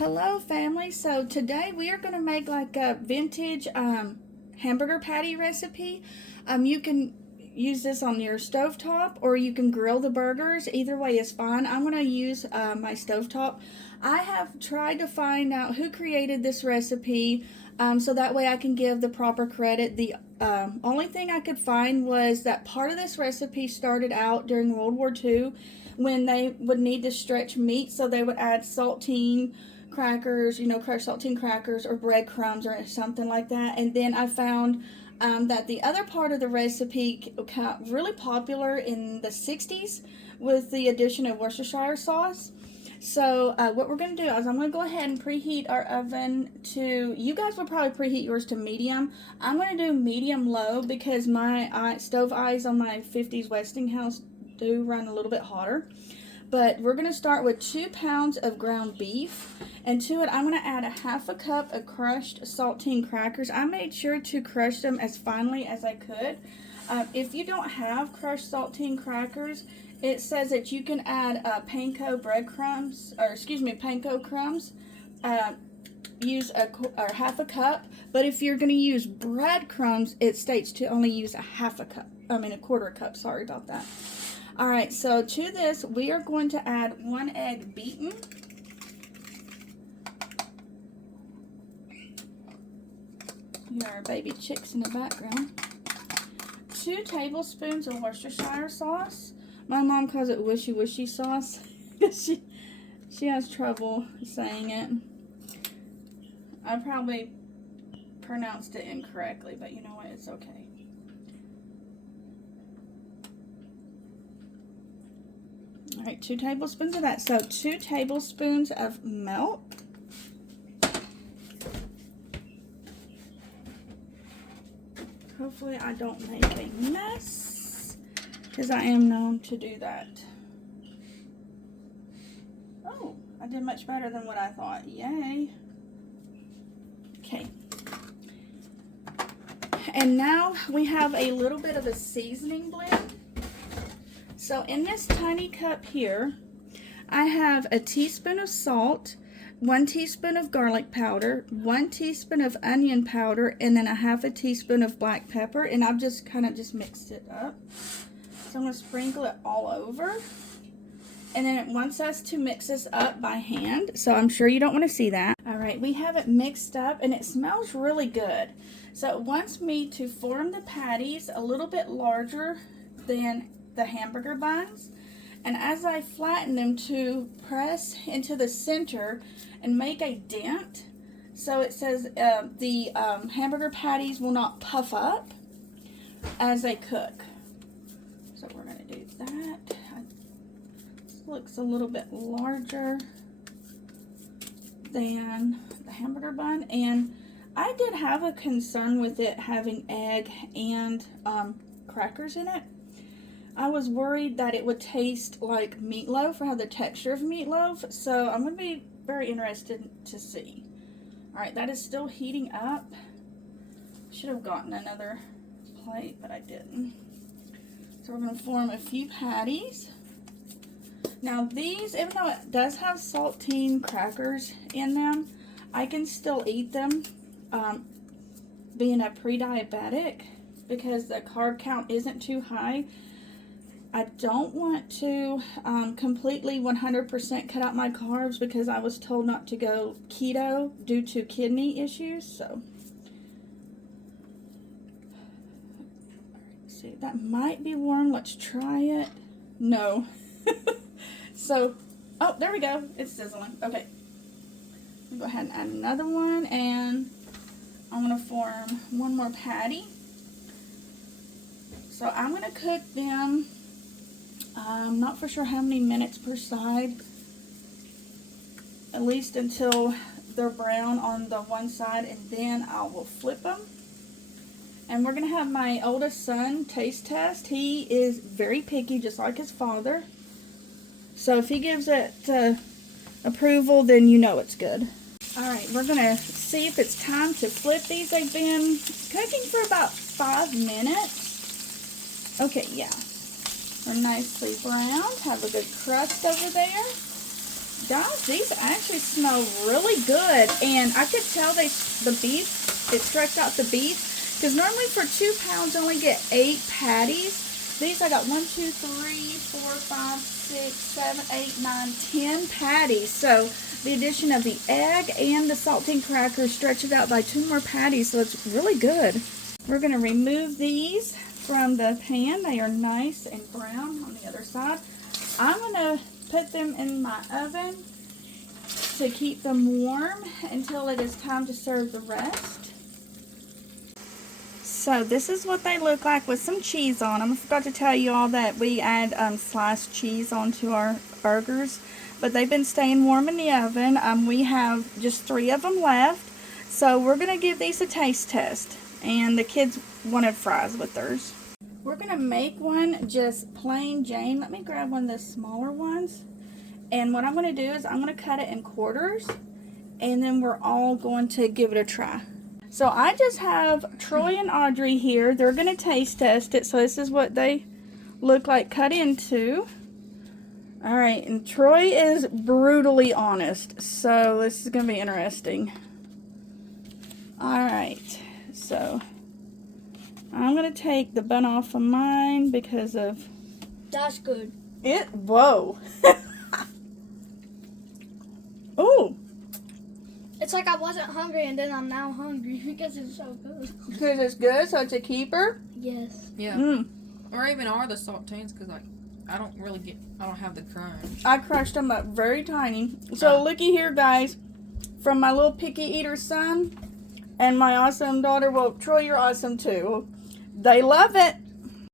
Hello family, so today we are going to make like a vintage hamburger patty recipe. You can use this on your stovetop or you can grill the burgers. Either way is fine. I'm going to use my stovetop. I have tried to find out who created this recipe so that way I can give the proper credit. The only thing I could find was that part of this recipe started out during World War II when they would need to stretch meat, so they would add saltine crackers, crushed saltine crackers or breadcrumbs or something like that. And then I found that the other part of the recipe got really popular in the 60s with the addition of Worcestershire sauce. So what we're going to do is I'm going to go ahead and preheat our oven to, you guys would probably preheat yours to medium. I'm going to do medium low because my stove eyes on my 50s Westinghouse do run a little bit hotter. But we're going to start with 2 pounds of ground beef, and to it I'm going to add a half a cup of crushed saltine crackers. I made sure to crush them as finely as I could. If you don't have crushed saltine crackers, it says that you can add panko breadcrumbs, or excuse me, panko crumbs. Use or half a cup, but if you're going to use breadcrumbs, it states to only use a quarter cup. Sorry about that. Alright, so to this, we are going to add 1 egg beaten. You are baby chicks in the background. 2 tablespoons of Worcestershire sauce. My mom calls it wishy-wishy sauce. she has trouble saying it. I probably pronounced it incorrectly, but you know what, it's okay. Alright, 2 tablespoons of that. So 2 tablespoons of milk. Hopefully I don't make a mess, because I am known to do that. Oh, I did much better than what I thought. Yay. Okay. And now we have a little bit of a seasoning blend. So in this tiny cup here, I have a teaspoon of salt, 1 teaspoon of garlic powder, 1 teaspoon of onion powder, and then a half a teaspoon of black pepper. And I've just kind of mixed it up. So I'm going to sprinkle it all over. And then it wants us to mix this up by hand. So I'm sure you don't want to see that. All right, we have it mixed up and it smells really good. So it wants me to form the patties a little bit larger than the hamburger buns, and as I flatten them, to press into the center and make a dent, so it says the hamburger patties will not puff up as they cook. So we're going to do that. This looks a little bit larger than the hamburger bun, and I did have a concern with it having egg and crackers in it. I was worried that it would taste like meatloaf or have the texture of meatloaf, so I'm going to be very interested to see. Alright, that is still heating up. Should have gotten another plate, but I didn't. So we're going to form a few patties. Now these, even though it does have saltine crackers in them, I can still eat them, being a pre-diabetic, because the carb count isn't too high. I don't want to completely 100% cut out my carbs because I was told not to go keto due to kidney issues. So, see, that might be warm. Let's try it. No. So, oh, there we go. It's sizzling. Okay. I'll go ahead and add another one, and I'm going to form 1 more patty. So I'm going to cook them. I'm not for sure how many minutes per side, at least until they're brown on the one side, and then I will flip them. And we're going to have my oldest son taste test. He is very picky, just like his father. So if he gives it approval, then you know it's good. Alright, we're going to see if it's time to flip these. They've been cooking for about 5 minutes. Okay, yeah. They're nicely browned. Have a good crust over there. Guys, these actually smell really good, and I could tell the beef, it stretched out the beef, because normally for 2 pounds I only get 8 patties. These I got 1, 2, 3, 4, 5, 6, 7, 8, 9, 10 patties. So the addition of the egg and the saltine crackers stretch it out by 2 more patties, so it's really good. We're going to remove these from the pan. They are nice and brown on the other side. I'm going to put them in my oven to keep them warm until it is time to serve the rest. So this is what they look like with some cheese on them. I forgot to tell you all that we add sliced cheese onto our burgers, but they've been staying warm in the oven. We have just 3 of them left, so we're going to give these a taste test, and the kids wanted fries with theirs. We're going to make one just plain Jane. Let me grab one of the smaller ones. And what I'm going to do is I'm going to cut it in quarters. And then we're all going to give it a try. So I just have Troy and Audrey here. They're going to taste test it. So this is what they look like cut into. Alright, and Troy is brutally honest. So this is going to be interesting. Alright, so I'm going to take the bun off of mine because of... That's good. Whoa. Ooh. It's like I wasn't hungry and then I'm now hungry because it's so good. Because it's good, so it's a keeper? Yes. Yeah. Or even are the saltines, because like, I don't have the crunch. I crushed them up very tiny. So looky here, guys. From my little picky eater son and my awesome daughter, well, Troy, you're awesome too. They love it.